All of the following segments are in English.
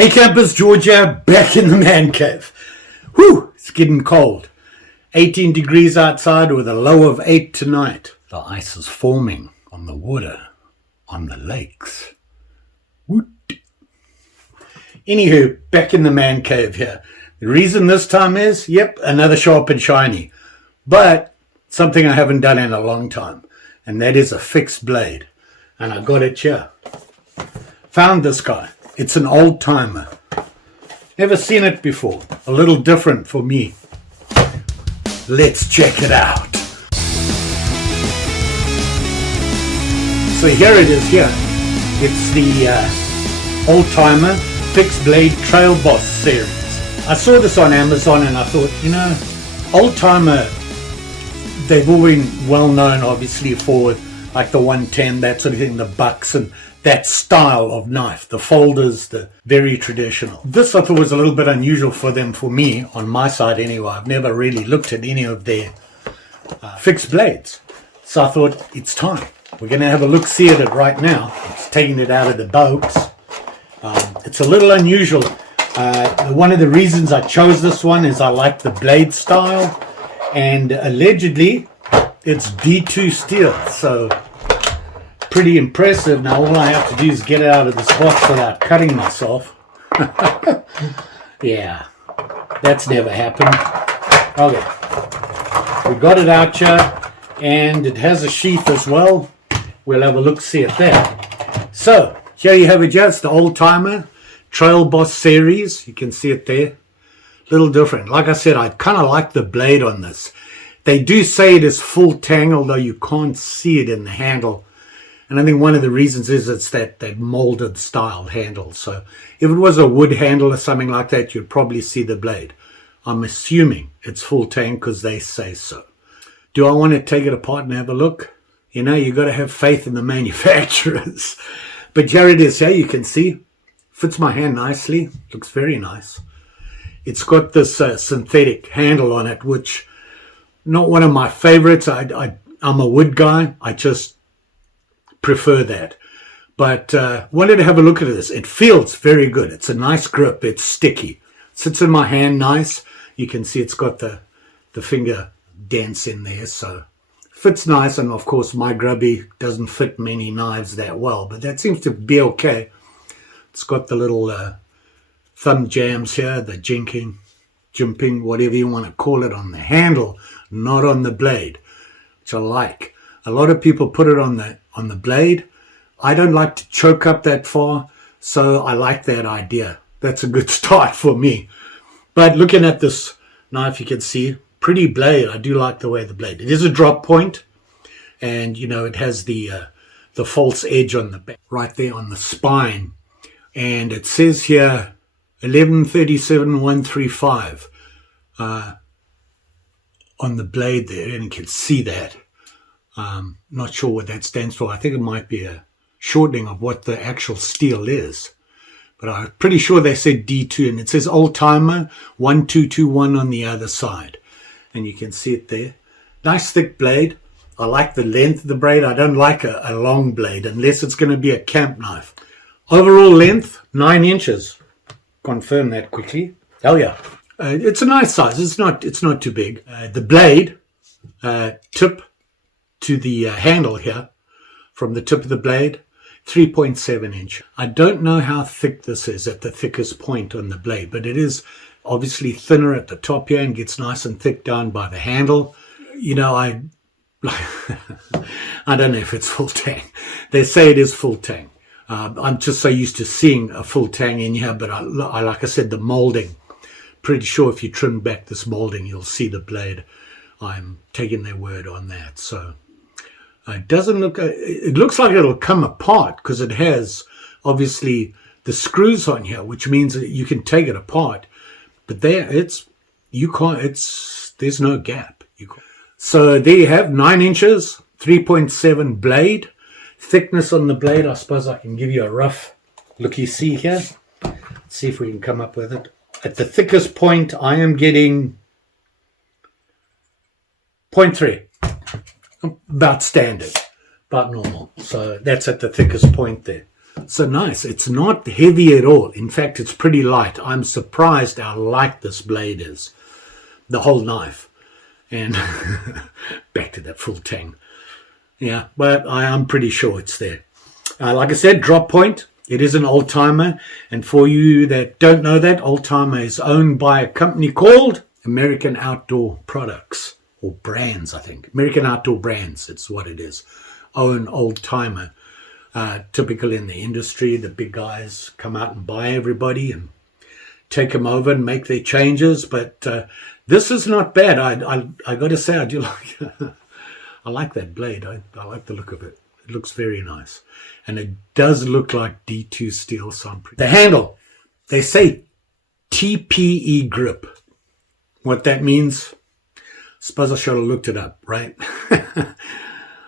Hey campers, Georgia, back in the man cave. Whew, it's getting cold. 18 degrees outside with a low of 8 tonight. The ice is forming on the water, on the lakes. Woot. Anywho, back in the man cave here. The reason this time is, another sharp and shiny. But something I haven't done in a long time. And that is a fixed blade. And I got it here. Found this guy. It's an old timer. Never seen it before. A little different for me. Let's check it out. So here it is here. It's the old timer fixed blade trail boss series. I saw this on Amazon and I thought, old timer, they've all been well known obviously for like the 110, that sort of thing, the bucks and that style of knife, the folders, the very traditional. This I thought was a little bit unusual for them, for me, on my side anyway. I've never really looked at any of their fixed blades. So I thought, it's time. We're going to have a look-see at it right now. It's taking it out of the box. It's a little unusual. One of the reasons I chose this one is I like the blade style. And allegedly, it's D2 steel. So pretty impressive. Now all I have to do is get it out of this box without cutting myself. Yeah, that's never happened. Okay, we got it out here, and it has a sheath as well. We'll have a look-see at that. So here you have it, just the old timer Trail Boss series. You can see it there. Little different. Like I said, I kind of like the blade on this. They do say it is full tang, although you can't see it in the handle. And I think one of the reasons is it's that molded style handle. So if it was a wood handle or something like that, you'd probably see the blade. I'm assuming it's full tang because they say so. Do I want to take it apart and have a look? You've got to have faith in the manufacturers. But here it is. Here you can see. Fits my hand nicely. Looks very nice. It's got this synthetic handle on it, which not one of my favorites. I'm a wood guy. I just prefer that. But wanted to have a look at this. It feels very good. It's a nice grip. It's sticky. Sits in my hand nice. You can see it's got the finger dents in there, so fits nice. And of course my grubby doesn't fit many knives that well, but that seems to be okay. It's got the little thumb jams here, the jimping, whatever you want to call it, on the handle, not on the blade, which I like. A lot of people put it on the blade. I don't like to choke up that far, so I like that idea. That's a good start for me. But looking at this knife, you can see, pretty blade. I do like the way the blade. It is a drop point, and it has the false edge on the back, right there on the spine. And it says here 1137-135 on the blade there, and you can see that. Not sure what that stands for. I think it might be a shortening of what the actual steel is. But I'm pretty sure they said D2, and it says old timer 1221 on the other side. And you can see it there. Nice thick blade. I like the length of the blade. I don't like a long blade unless it's going to be a camp knife. Overall length, 9 inches. Confirm that quickly. Hell yeah. It's a nice size. It's not too big. The blade tip to the handle here, from the tip of the blade, 3.7 inch. I don't know how thick this is at the thickest point on the blade, but it is obviously thinner at the top here and gets nice and thick down by the handle. I don't know if it's full tang. They say it is full tang. I'm just so used to seeing a full tang in here, but I like I said, the molding. Pretty sure if you trim back this molding, you'll see the blade. I'm taking their word on that. So it doesn't look. It looks like it'll come apart because it has obviously the screws on here, which means that you can take it apart. But there's no gap. So there you have 9 inches, 3.7 blade. Thickness on the blade, I suppose I can give you a rough looky-see here. Let's see if we can come up with it. At the thickest point, I am getting 0.3. About standard, about normal. So that's at the thickest point there. So nice. It's not heavy at all. In fact, it's pretty light. I'm surprised how light this blade is. The whole knife. And back to that full tang. Yeah, but I am pretty sure it's there. Like I said, drop point. It is an old timer. And for you that don't know that, old timer is owned by a company called American Outdoor Products. Or brands, I think. American Outdoor Brands, it's what it is. Own old timer. Typical in the industry, the big guys come out and buy everybody and take them over and make their changes. But this is not bad. I got to say, I do like I like that blade. I like the look of it. It looks very nice. And it does look like D2 steel. So the handle, they say TPE grip. What that means, suppose I should have looked it up, right?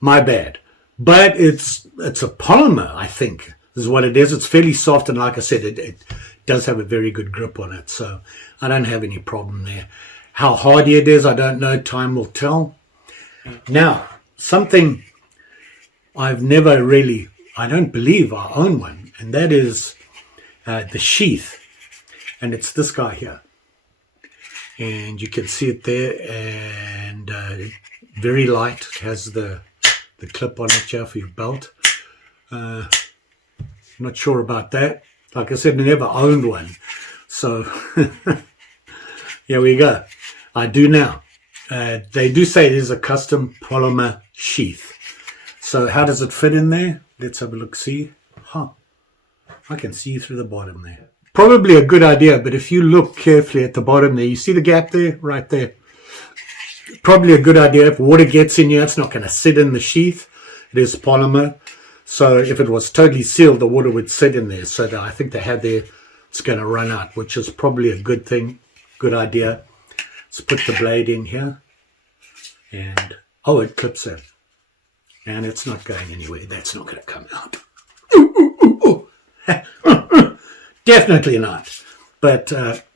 My bad. But it's a polymer, I think, is what it is. It's fairly soft, and like I said, it does have a very good grip on it. So I don't have any problem there. How hardy it is, I don't know. Time will tell. Now, something I've never really, I don't believe I own one, and that is the sheath. And it's this guy here. And you can see it there, and very light. It has the clip on it here for your belt. Not sure about that. Like I said, I never owned one. So here we go. I do now. They do say it is a custom polymer sheath. So how does it fit in there? Let's have a look, see. Huh. I can see through the bottom there. Probably a good idea, but if you look carefully at the bottom there, you see the gap there? Right there. Probably a good idea. If water gets in here, it's not going to sit in the sheath. It is polymer. So if it was totally sealed, the water would sit in there. So I think they had there, it's going to run out, which is probably a good thing. Good idea. Let's put the blade in here. And, oh, it clips in. And it's not going anywhere. That's not going to come out. Definitely not. But,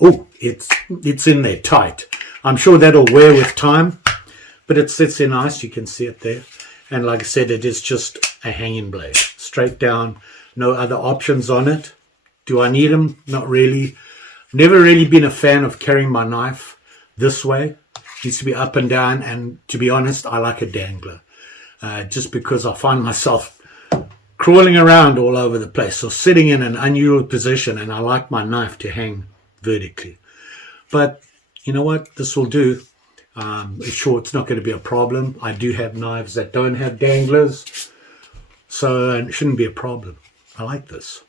it's in there tight. I'm sure that'll wear with time. But it sits in nice. You can see it there. And like I said, it is just a hanging blade. Straight down. No other options on it. Do I need them? Not really. Never really been a fan of carrying my knife this way. It needs to be up and down. And to be honest, I like a dangler. Just because I find myself crawling around all over the place or sitting in an unusual position, and I like my knife to hang vertically. But you know what? This will do. Sure, it's not going to be a problem. I do have knives that don't have danglers, so it shouldn't be a problem. I like this.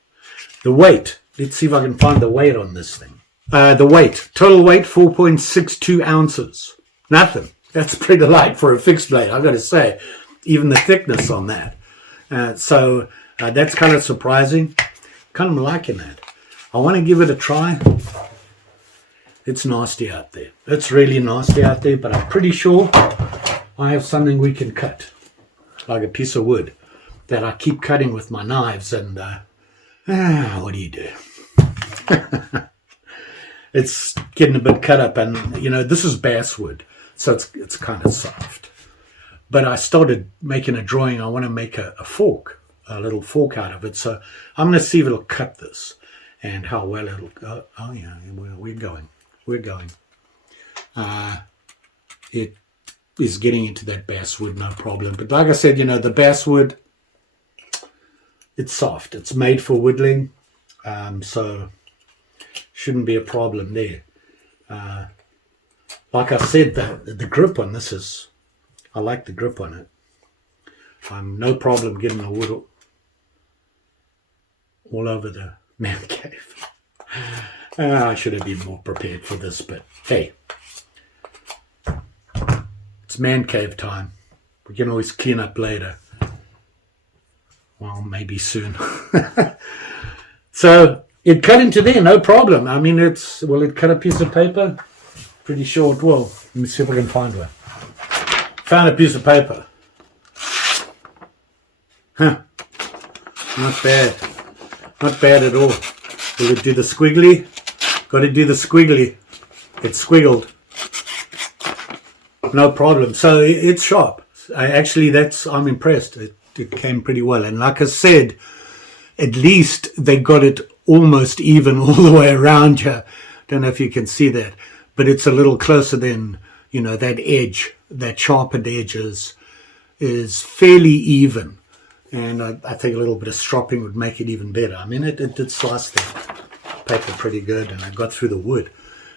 The weight. Let's see if I can find the weight on this thing. The weight. Total weight, 4.62 ounces. Nothing. That's pretty light for a fixed blade, I've got to say. Even the thickness on that. So that's kind of surprising. Kind of liking that. I want to give it a try. It's nasty out there. It's really nasty out there, but I'm pretty sure I have something we can cut. Like a piece of wood that I keep cutting with my knives, and what do you do? It's getting a bit cut up, and you know, this is basswood, so it's kind of soft. But I started making a drawing. I want to make a fork, a little fork out of it. So I'm going to see if it'll cut this and how well it'll go. Oh yeah, we're going. We're going. It is getting into that basswood, no problem. But like I said, you know, the basswood, it's soft. It's made for whittling, so shouldn't be a problem there. Like I said, the grip on this is, I like the grip on it. No problem getting the wood all over the man cave. I should have been more prepared for this, but hey, it's man cave time. We can always clean up later. Well, maybe soon. So it cut into there, no problem. I mean, will it cut a piece of paper? Pretty sure it will. Let me see if I can find one. Found a piece of paper. Huh. Not bad. Not bad at all. Will it do the squiggly? Got to do the squiggly. It's squiggled. No problem. So it's sharp. Actually, I'm impressed. It came pretty well. And like I said, at least they got it almost even all the way around here. Don't know if you can see that, but it's a little closer than, you know, that edge, that sharpened edge is fairly even. And I think a little bit of stropping would make it even better. I mean, it did slice the paper pretty good, and I got through the wood.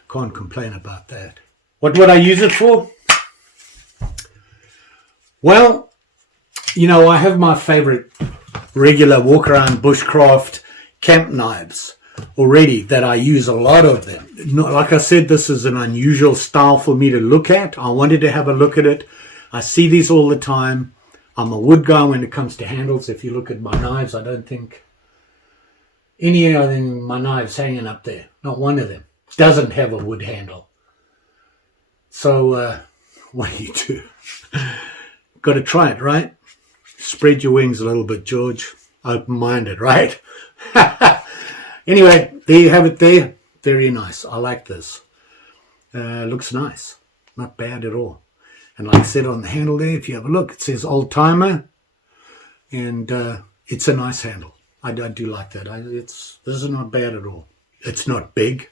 Can't complain about that. What would I use it for? Well, you know, I have my favorite regular walk around bushcraft camp knives already that I use a lot of them. Like I said, this is an unusual style for me to look at. I wanted to have a look at it. I see these all the time. I'm a wood guy when it comes to handles. If you look at my knives, I don't think any of them, my knives hanging up there, not one of them, doesn't have a wood handle. So what do you do? Got to try it, right? Spread your wings a little bit, George. Open-minded, right? Anyway, there you have it there. Very nice. I like this. Looks nice. Not bad at all. And like I said on the handle there, if you have a look, it says old timer. And it's a nice handle. I do like that. This is not bad at all. It's not big.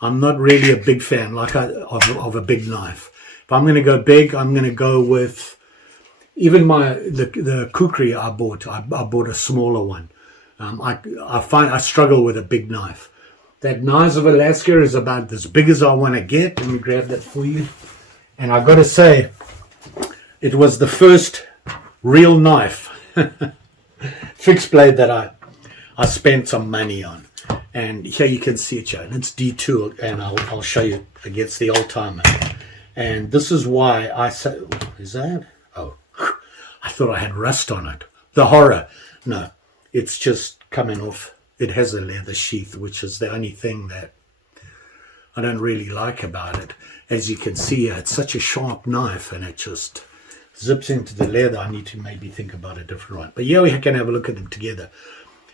I'm not really a big fan of a big knife. If I'm going to go big, I'm going to go with even the kukri I bought. I bought a smaller one. I find I struggle with a big knife. That Knives of Alaska is about as big as I want to get. Let me grab that for you. And I've got to say, it was the first real knife, fixed blade, that I spent some money on. And here you can see it, and it's detooled, and I'll show you against the old timer. And this is why I say, is that? Oh, I thought I had rust on it. The horror. No, it's just coming off. It has a leather sheath, which is the only thing that I don't really like about it. As you can see, it's such a sharp knife, and it just zips into the leather. I need to maybe think about a different one. But yeah, we can have a look at them together.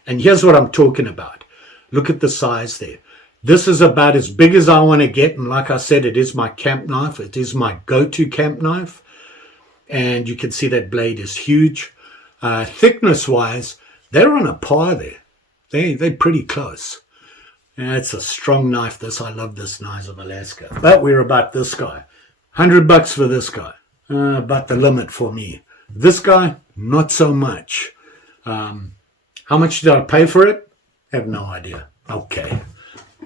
And here's what I'm talking about. Look at the size there. This is about as big as I want to get. And like I said, it is my camp knife. It is my go-to camp knife. And you can see that blade is huge. Thickness-wise, they're on a par there. They're pretty close. And it's a strong knife, this. I love this Knives of Alaska. But we're about this guy. $100 for this guy. About the limit for me. This guy, not so much. How much did I pay for it? I have no idea. Okay.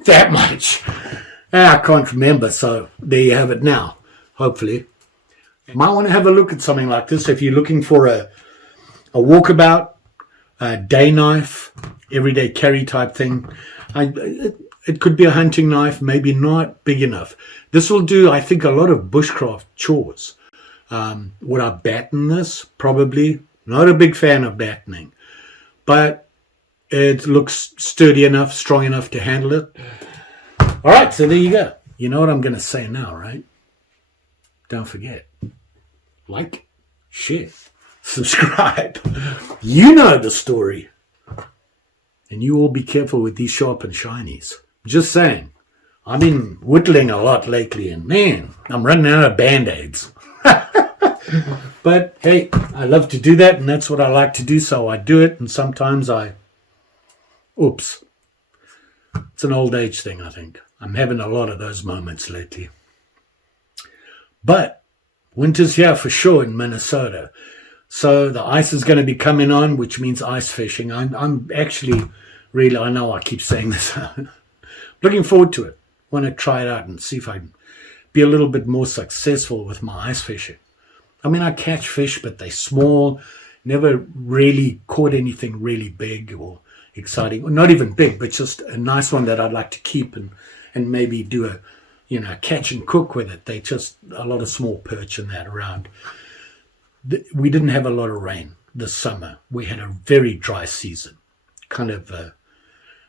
That much. I can't remember. So there you have it now. Hopefully. You might want to have a look at something like this if you're looking for a walkabout, a day knife, everyday carry type thing. It could be a hunting knife, maybe not big enough. This will do, I think, a lot of bushcraft chores. Would I batten this? Probably. Not a big fan of battening. But it looks sturdy enough, strong enough to handle it. All right, so there you go. You know what I'm going to say now, right? Don't forget. Like, share, subscribe. You know the story. And you all be careful with these sharp and shinies. Just saying. I've been whittling a lot lately, and man, I'm running out of Band-Aids. But hey, I love to do that, and that's what I like to do, so I do it, and sometimes oops. It's an old age thing, I think. I'm having a lot of those moments lately. But winter's here for sure in Minnesota. So the ice is going to be coming on, which means ice fishing. I'm actually really, I know I keep saying this, looking forward to it. Want to try it out and see if I can be a little bit more successful with my ice fishing. I mean, I catch fish, but they're small. Never really caught anything really big or exciting. Or not even big, but just a nice one that I'd like to keep and maybe do a catch and cook with it. They just a lot of small perch and that around. We didn't have a lot of rain this summer. We had a very dry season. Kind of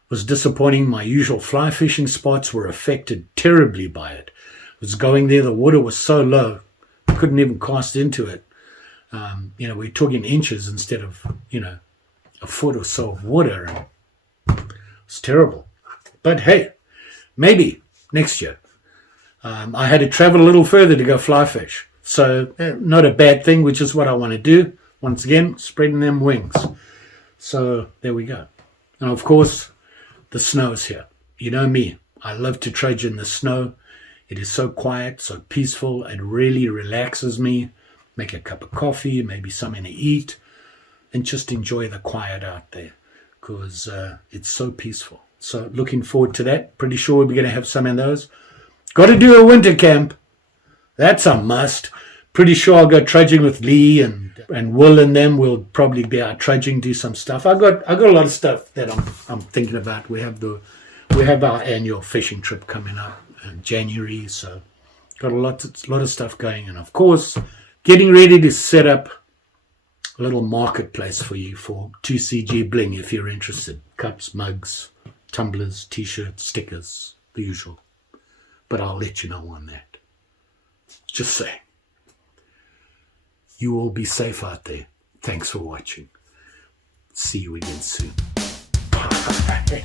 was disappointing. My usual fly fishing spots were affected terribly by it. I was going there, the water was so low, I couldn't even cast into it. We're talking inches instead of, a foot or so of water. And it's terrible. But hey, maybe next year. I had to travel a little further to go fly fish. So not a bad thing, which is what I want to do. Once again, spreading them wings. So there we go. And of course, the snow's here. You know me, I love to trudge in the snow. It is so quiet, so peaceful. It really relaxes me. Make a cup of coffee, maybe something to eat, and just enjoy the quiet out there, because it's so peaceful. So looking forward to that. Pretty sure we're going to have some of those. Got to do a winter camp. That's a must. Pretty sure I'll go trudging with Lee and Will and them. We'll probably be out trudging, do some stuff. I got a lot of stuff that I'm thinking about. We have our annual fishing trip coming up in January, so got a lot of stuff going. And of course, getting ready to set up a little marketplace for you for 2CG Bling if you're interested. Cups, mugs, tumblers, t-shirts, stickers, the usual. But I'll let you know on that. Just saying. You all be safe out there. Thanks for watching. See you again soon. Bye.